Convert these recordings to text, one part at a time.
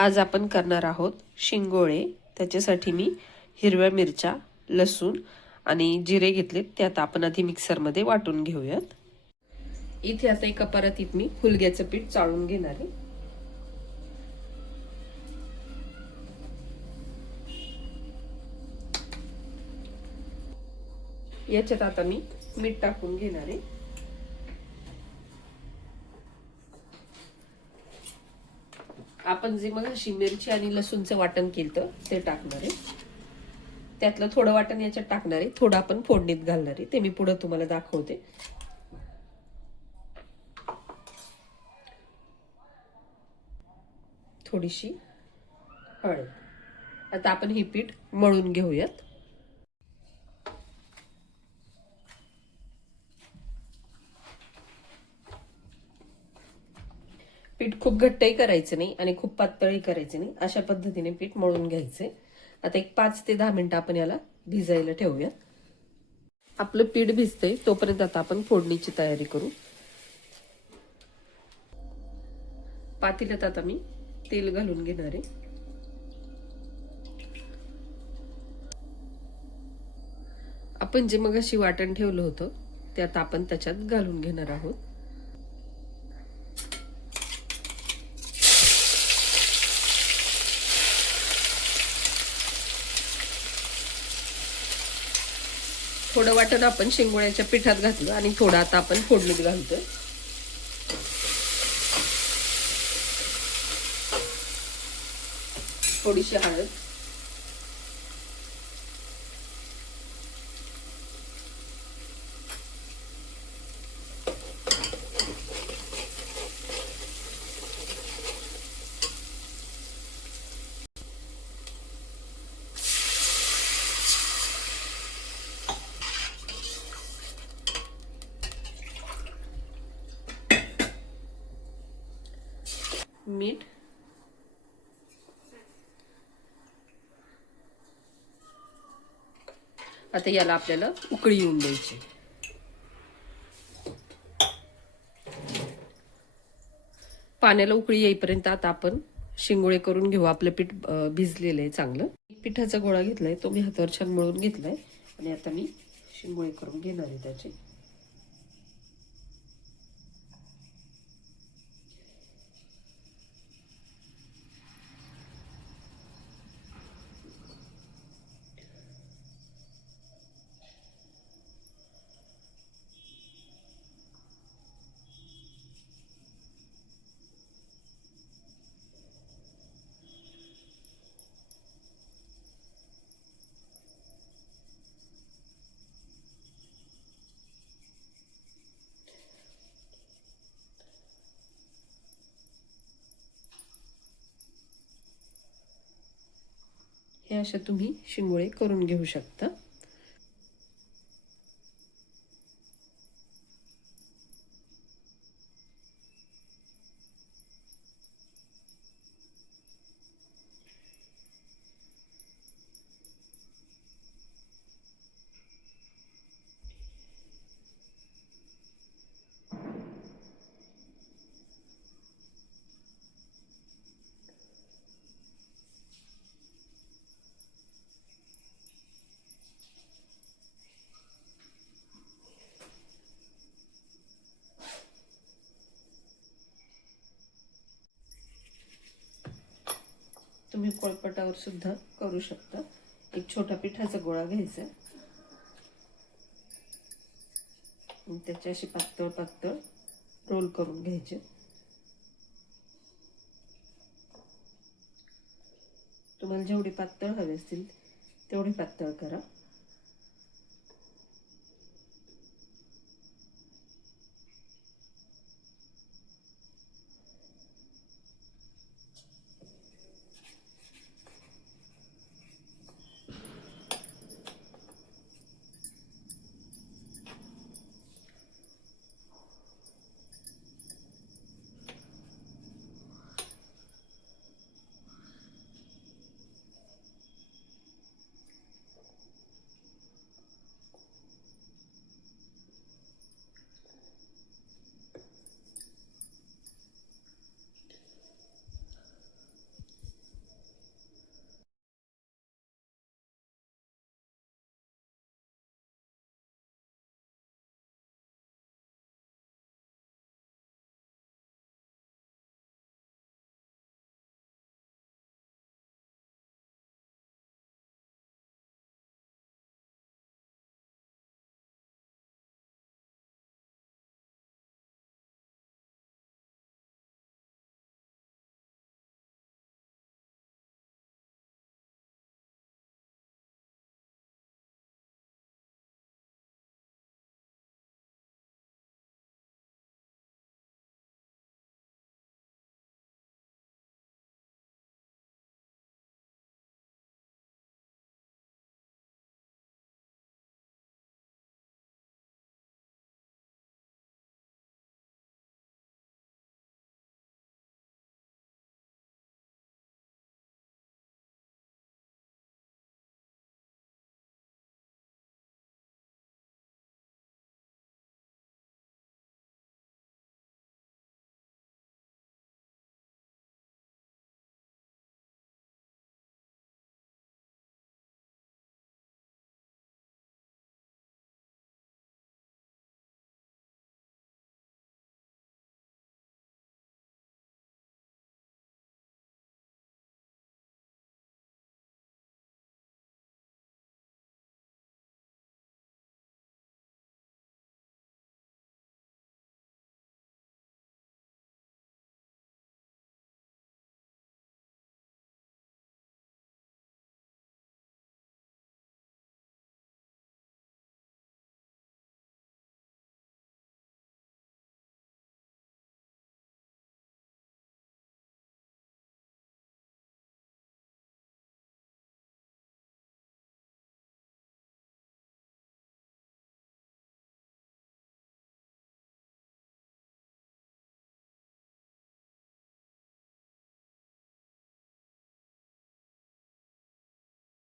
आज आपण करणार आहोत शिंगोळे। त्याच्यासाठी मी हिरव्या मिरच्या, लसूण आणि जिरे घेतले, ते आता आपण आधी मिक्सरमध्ये वाटून घेऊयात। इथे आता एका परातीत मी हुलग्याचं पीठ चाळून घेणार आहे। याच्यात आता मी मीठ टाकून घेणार आहे। आपण जे मगाशी मिरची आणि लसूणचं वाटण केलं ते टाकणार आहे। त्यातलं थोडं वाटण याच्यात टाकणार आहे, थोडं आपण फोडणीत घालणार आहे, ते मी पुढे तुम्हाला दाखवते। थोडीशी हळद। आता आपण ही पीठ मळून घेऊयात। पीठ खूप घट्टही करायचं नाही आणि खूप पातळही करायचं नाही, अशा पद्धतीने पीठ मळून घ्यायचंय। आता एक 5 ते 10 मिनिटं आपण याला भिजायला ठेवूया। आपलं पीठ भिजतंय तोपर्यंत आता आपण फोडणीची तयारी करू। पातेल्यात आता मी तेल घालून घेणार आहे। आपण जे मगाशी वाटण ठेवलं होतं ते आता आपण त्याच्यात घालून घेणार आहोत। थोडं वाटण आपण शेंगोळ्याच्या पिठात घातलं आणि थोडं आता आपण फोडणीत घालतोय। थोडीशी हळद, मीठ, आता याला आपल्याला उकळी येऊन द्यायची। पाण्याला उकळी येईपर्यंत आता आपण शिंगोळे करून घेऊ। आपलं पीठ भिजलेलं आहे चांगलं। पिठाचा गोळा घेतलाय, तो मी हातावर छान मळून घेतलाय आणि आता मी शिंगोळे करून घेणार आहे त्याचे। हे अशा तुम्ही शिंगोळे करून घेऊ शकता। तुम्ही पोळपाटावर सुद्धा करू शकता। एक छोटा पिठाचा गोळा घ्यायचा, त्याचे असे पातळ पातळ रोल करून घ्यायचे। तुम्हाला जेवढे पातळ हवे असतील तेवढे पातळ करा।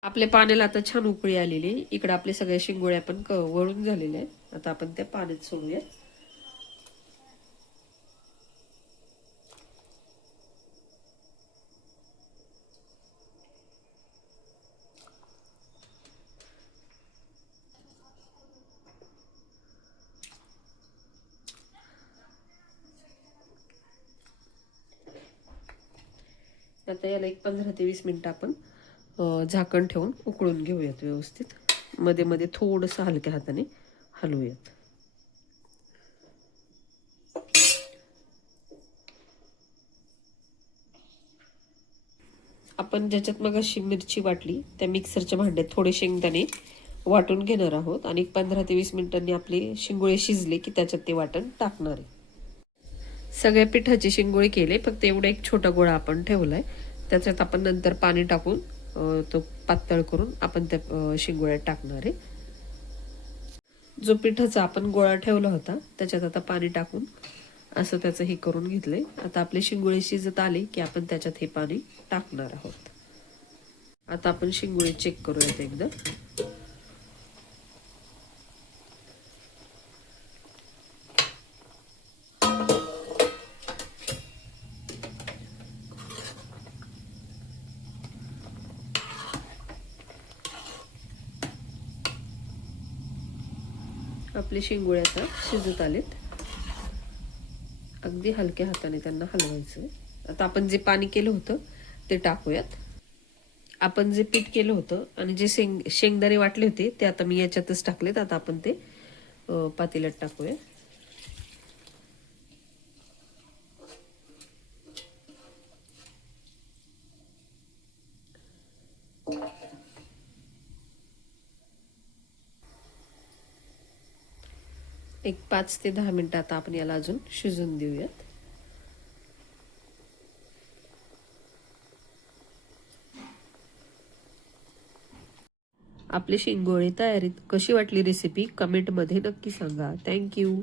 आपल्या पाण्याला आता छान उकळी आलेली आहे. इकडे आपले सगळे शिंगोळे आपण वळून झालेले आहेत. आता आपण त्या पाण्यात सोडूया. आता याला एक 15 ते 20 मिनिटं आपण झाकण ठेवून उकळून घेऊयात व्यवस्थित. मध्ये मध्ये थोडंसं हलक्या हाताने हलवूयात. आपण ज्याच्यात मग अशी मिरची वाटली त्या मिक्सरच्या भांड्यात थोडे शेंगदाणे वाटून घेणार आहोत आणि 15 ते 20 मिनिटांनी आपले शिंगोळे शिजले की त्याच्यात ते वाटण टाकणार आहे. सगळ्या पिठाचे शिंगोळे केले, फक्त एवढा एक छोटा गोळा आपण ठेवलाय. त्याच्यात आपण नंतर पाणी टाकून तो पातळ करून आपण त्या शिंगोळ्यात टाकणार आहे. जो पिठाचा आपण गोळा ठेवला होता त्याच्यात आता पाणी टाकून असं त्याचं हे करून घेतलंय. आता आपले शिंगोळे शिजत आले की आपण त्याच्यात हे पाणी टाकणार आहोत. आता आपण शिंगोळे चेक करूयात एकदा. आपले शिंगोळे आता शिजत आलेत. अगदी हलक्या हाताने त्यांना हलवायचं. आता आपण जे पाणी केलं होतं ते टाकूयात. आपण जे पीठ केलं होतं आणि जे शेंगदाणे वाटले होते ते आता मी याच्यातच टाकलेत. आता आपण ते पातेल्यात टाकूया. एक 5 ते 10 मिनिटं आता आपण याला अजून शिजून देऊयात. आपले शिंगोळे तयारीत. कशी वाटली रेसिपी कमेंटमध्ये नक्की सांगा. थँक्यू.